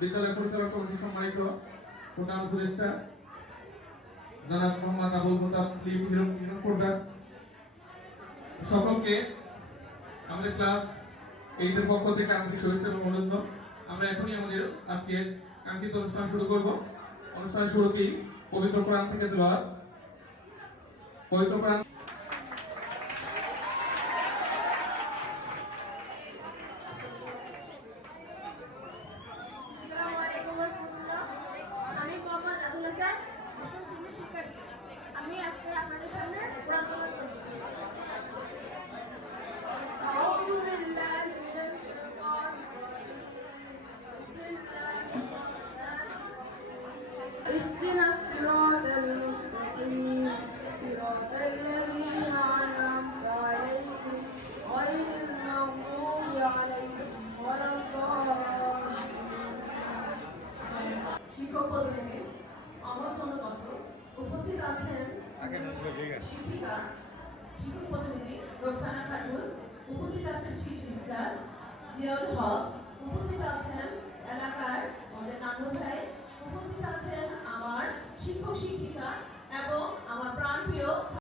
বিদ্যালয় পরিচালক কমিটির সম্মানিত প্রধান উপদেষ্টা জনাব মোহাম্মদ আবুল মুতাব প্রধান, সকলকে আমাদের ক্লাস 8 এর পক্ষ থেকে আন্তরিক শুভেচ্ছা এবং অভিনন্দন। আমরা এখনই আমাদের আজকের কাঙ্ক্ষিত অনুষ্ঠান শুরু করব। অনুষ্ঠানের শুরুতেই পবিত্র কোরআন থেকে তেলাওয়াত। পবিত্র কোরআন আমি মোহাম্মদ আবুল হাসান, দশম শ্রেণীর শিক্ষার্থী। আমি আজকে আপনাদের সামনে কোরআন তেলাওয়াত করব। আউযু বিল্লাহি মিনাশ শাইতানির রাজিম। ইহদিনাস সিরাতাল মুস্তাকিম সিরাতাল লাযীনা আন'আমতা আলাইহিম গায়রিল মাগদুবি আলাইহিম ওয়ালাদ-দাল্লিন। শিক্ষক পদবীতে অমরসনপত্র উপস্থিত আছেন শিক্ষিকা শিক্ষক প্রতিনিধি রোকসানা খাতুন, উপস্থিত আছেন শিক্ষিকা জিয়াউল হক, উপস্থিত আছেন এলাকার আমাদের নান্দ